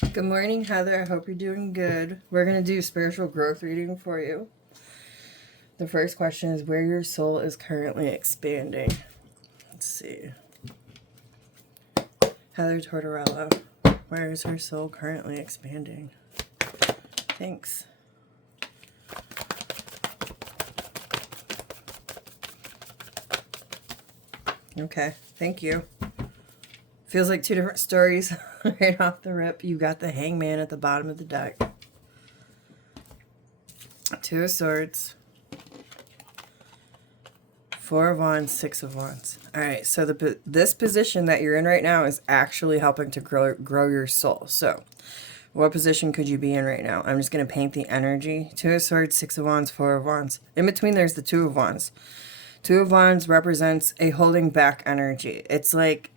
Good morning, Heather. I hope you're doing good. We're going to do spiritual growth reading for you. The first question is where your soul is currently expanding. Let's see. Heather Tortorella, where is her soul currently expanding? Thanks. Okay, thank you. Feels like two different stories right off the rip. You got the Hangman at the bottom of the deck. Two of Swords. Four of Wands, Six of Wands. All right, so this position that you're in right now is actually helping to grow your soul. So what position could you be in right now? I'm just going to paint the energy. Two of Swords, Six of Wands, Four of Wands. In between, there's the Two of Wands. Two of Wands represents a holding back energy. It's like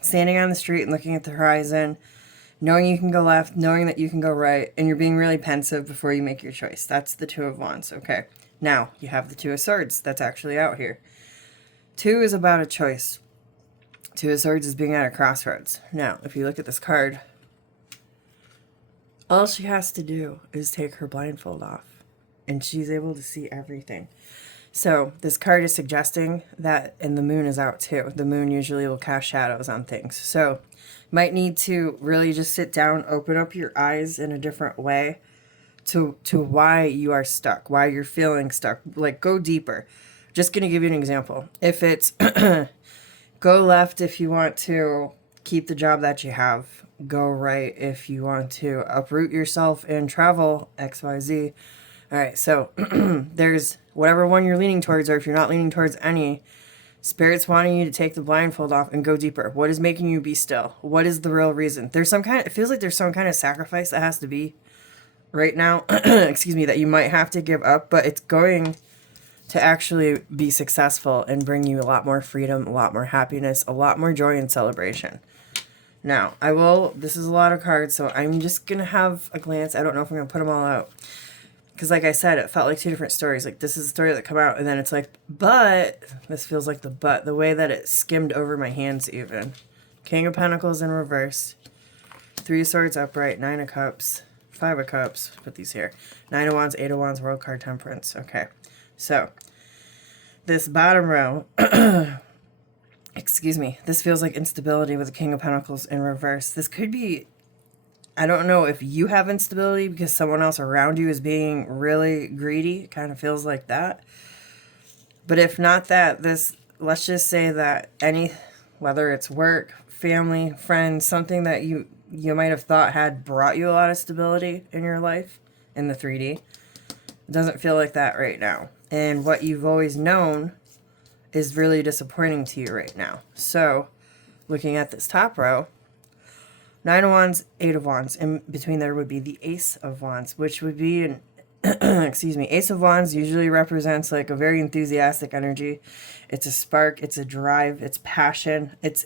standing on the street and looking at the horizon, knowing you can go left, knowing that you can go right, and you're being really pensive before you make your choice. That's the Two of Wands, okay? Now, you have the Two of Swords that's actually out here. Two is about a choice. Two of Swords is being at a crossroads. Now, if you look at this card, all she has to do is take her blindfold off, and she's able to see everything. So this card is suggesting that, and the moon is out too. The moon usually will cast shadows on things. So might need to really just sit down, open up your eyes in a different way to why you are stuck, why you're feeling stuck. Like, go deeper. Just going to give you an example. If it's go left if you want to keep the job that you have, go right if you want to uproot yourself and travel XYZ. All right, so there's whatever one you're leaning towards, or if you're not leaning towards any, Spirit's wanting you to take the blindfold off and go deeper. What is making you be still? What is the real reason? There's some kind of, it feels like there's some kind of sacrifice that has to be right now, excuse me, that you might have to give up, but it's going to actually be successful and bring you a lot more freedom, a lot more happiness, a lot more joy and celebration. Now, this is a lot of cards, so I'm just going to have a glance. I don't know if I'm going to put them all out. Because like I said, it felt like two different stories. Like, this is a story that come out, and then it's like, but, this feels like the but, the way that it skimmed over my hands even. King of Pentacles in reverse. Three of Swords upright. Nine of Cups. Five of Cups. Put these here. Nine of Wands, Eight of Wands, World card, Temperance. Okay. So, this bottom row, excuse me, this feels like instability with the King of Pentacles in reverse. This could be, I don't know if you have instability because someone else around you is being really greedy. It kind of feels like that. But if not that, let's just say that whether it's work, family, friends, something that you might have thought had brought you a lot of stability in your life in the 3D, it doesn't feel like that right now. And what you've always known is really disappointing to you right now. So, looking at this top row, Nine of Wands, Eight of Wands. In between there would be the Ace of Wands, which would be an excuse me. Ace of Wands usually represents like a very enthusiastic energy. It's a spark, it's a drive, it's passion. It's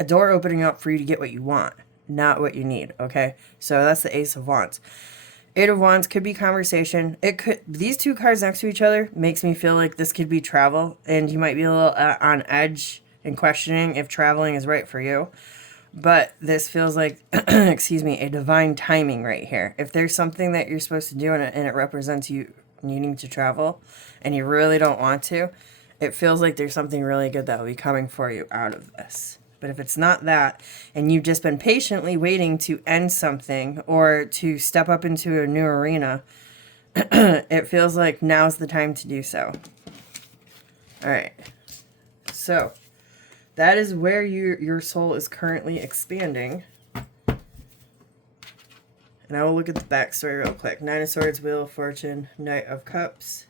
a door opening up for you to get what you want, not what you need, okay? So that's the Ace of Wands. Eight of Wands could be conversation. These two cards next to each other makes me feel like this could be travel, and you might be a little on edge and questioning if traveling is right for you. But this feels like, excuse me, a divine timing right here. If there's something that you're supposed to do and it represents you needing to travel and you really don't want to, it feels like there's something really good that will be coming for you out of this. But if it's not that, and you've just been patiently waiting to end something or to step up into a new arena, it feels like now's the time to do so. All right. So that is where your soul is currently expanding. And I will look at the backstory real quick. Nine of Swords, Wheel of Fortune, Knight of Cups,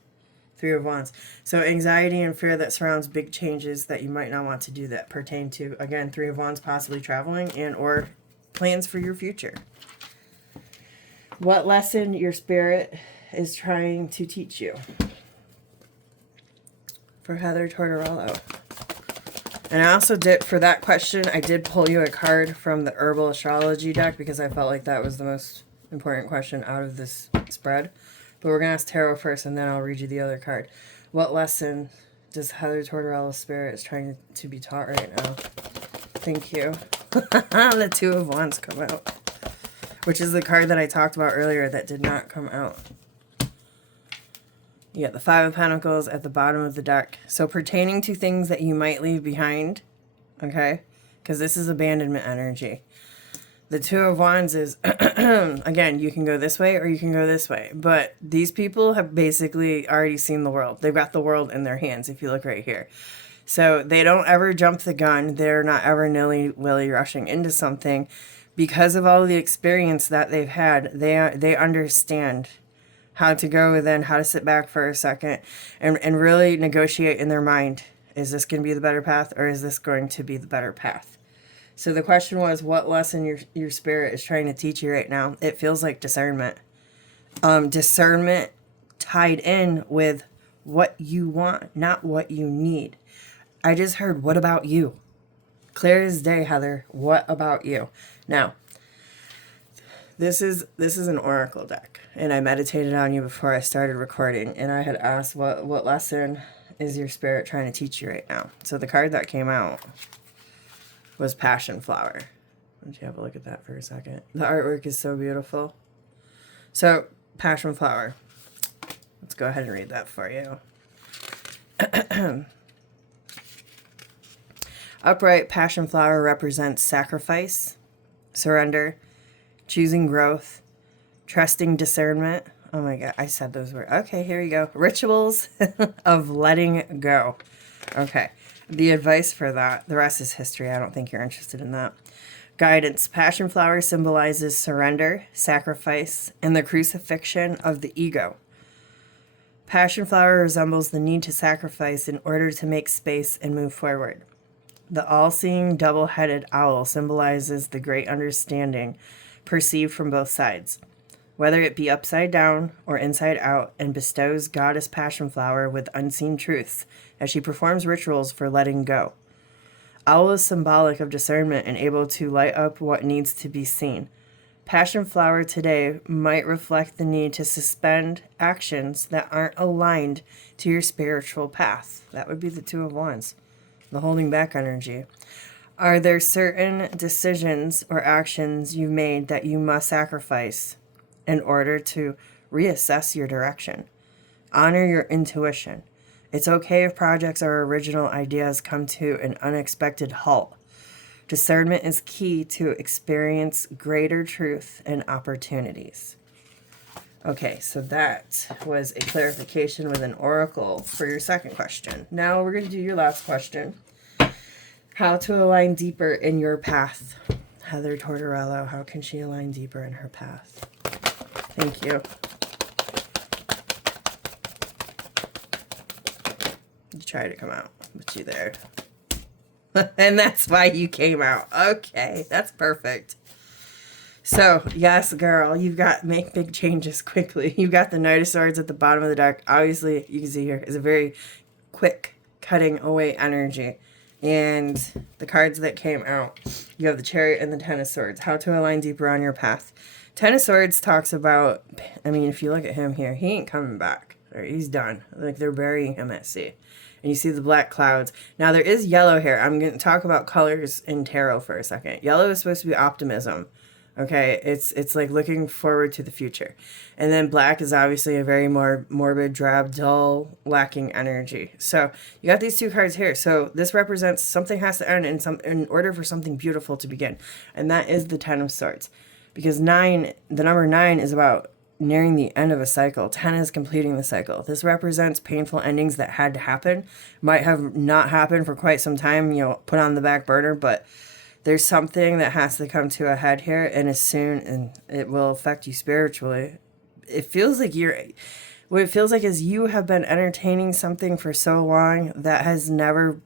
Three of Wands. So anxiety and fear that surrounds big changes that you might not want to do that pertain to, again, Three of Wands, possibly traveling and or plans for your future. What lesson your spirit is trying to teach you? For Heather Tortorello. And I also did, for that question, I did pull you a card from the Herbal Astrology deck because I felt like that was the most important question out of this spread. But we're going to ask Tarot first, and then I'll read you the other card. What lesson does Heather Tortorella's spirit is trying to be taught right now? Thank you. The Two of Wands come out. which is the card that I talked about earlier that did not come out. You got the Five of Pentacles at the bottom of the deck. So pertaining to things that you might leave behind, okay? Because this is abandonment energy. The Two of Wands is, again, you can go this way or you can go this way. But these people have basically already seen the world. They've got the world in their hands, if you look right here. So they don't ever jump the gun. They're not ever nilly-willy rushing into something. Because of all the experience that they've had, they understand how to go within, how to sit back for a second, and really negotiate in their mind. Is this going to be the better path, or is this going to be the better path? So the question was, what lesson your spirit is trying to teach you right now? It feels like discernment. Discernment tied in with what you want, not what you need. I just heard, what about you? Clear as day, Heather. What about you? Now, this is an oracle deck, and I meditated on you before I started recording, and I had asked, what lesson is your spirit trying to teach you right now? So the card that came out was Passion Flower. Why don't you have a look at that for a second? The artwork is so beautiful. So, Passion Flower. Let's go ahead and read that for you. Upright Passion Flower represents sacrifice, surrender, choosing growth, trusting discernment. Oh my God, I said those words. Okay, here you go. Rituals of letting go. Okay, the advice for that, the rest is history. I don't think you're interested in that. Guidance. Passion Flower symbolizes surrender, sacrifice, and the crucifixion of the ego. Passion Flower resembles the need to sacrifice in order to make space and move forward. The all-seeing double-headed owl symbolizes the great understanding perceived from both sides, whether it be upside down or inside out, and bestows Goddess Passion Flower with unseen truths as she performs rituals for letting go. Owl is symbolic of discernment and able to light up what needs to be seen. Passion Flower today might reflect the need to suspend actions that aren't aligned to your spiritual path. That would be the Two of Wands, the holding back energy. Are there certain decisions or actions you've made that you must sacrifice in order to reassess your direction? Honor your intuition. It's okay if projects or original ideas come to an unexpected halt. Discernment is key to experience greater truth and opportunities. Okay, so that was a clarification with an oracle for your second question. Now we're going to do your last question. How to align deeper in your path. Heather Tortorello, how can she align deeper in her path? Thank you. You tried to come out, but you there. And that's why you came out. Okay, that's perfect. So, yes, girl, you've got make big changes quickly. You've got the Knight of Swords at the bottom of the deck. Obviously, you can see here is a very quick cutting away energy. And the cards that came out, you have the Chariot and the Ten of Swords. How to align deeper on your path. Ten of Swords talks about, I mean, if you look at him here, he ain't coming back. Or he's done. Like, they're burying him at sea. And you see the black clouds. Now, there is yellow here. I'm going to talk about colors in tarot for a second. Yellow is supposed to be optimism. Okay, it's like looking forward to the future. And then black is obviously a very more morbid, drab, dull, lacking energy. So you got these two cards here. So this represents something has to end in order for something beautiful to begin. And that is the Ten of Swords. Because the number 9 is about nearing the end of a cycle. 10 is completing the cycle. This represents painful endings that had to happen. Might have not happened for quite some time, put on the back burner, but there's something that has to come to a head here, and and it will affect you spiritually. It feels like what it feels like is you have been entertaining something for so long that has never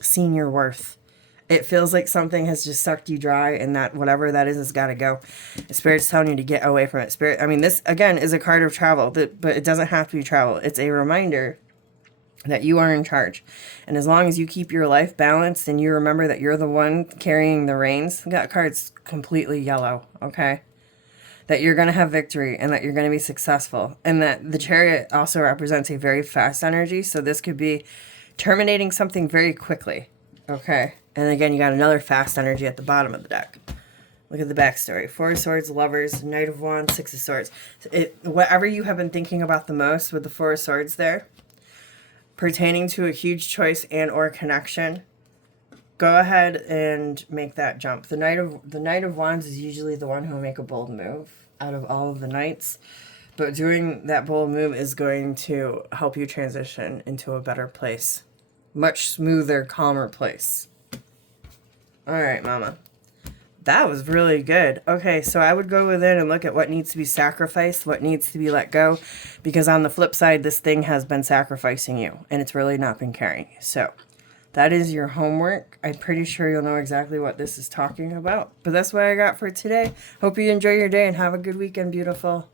seen your worth. It feels like something has just sucked you dry, and that whatever that is has got to go. The Spirit's telling you to get away from it. Spirit, I mean, this, again, is a card of travel, but it doesn't have to be travel. It's a reminder that you are in charge. And as long as you keep your life balanced and you remember that you're the one carrying the reins, that card's completely yellow, okay? That you're going to have victory and that you're going to be successful. And that the Chariot also represents a very fast energy, so this could be terminating something very quickly, okay? And again, you got another fast energy at the bottom of the deck. Look at the backstory. Four of Swords, Lovers, Knight of Wands, Six of Swords. Whatever you have been thinking about the most with the Four of Swords there, pertaining to a huge choice and or connection, go ahead and make that jump. The Knight of Wands is usually the one who will make a bold move out of all of the knights. But doing that bold move is going to help you transition into a better place. Much smoother, calmer place. All right, mama. That was really good. Okay, so I would go within and look at what needs to be sacrificed, what needs to be let go. Because on the flip side, this thing has been sacrificing you. And it's really not been caring. So that is your homework. I'm pretty sure you'll know exactly what this is talking about. But that's what I got for today. Hope you enjoy your day and have a good weekend, beautiful.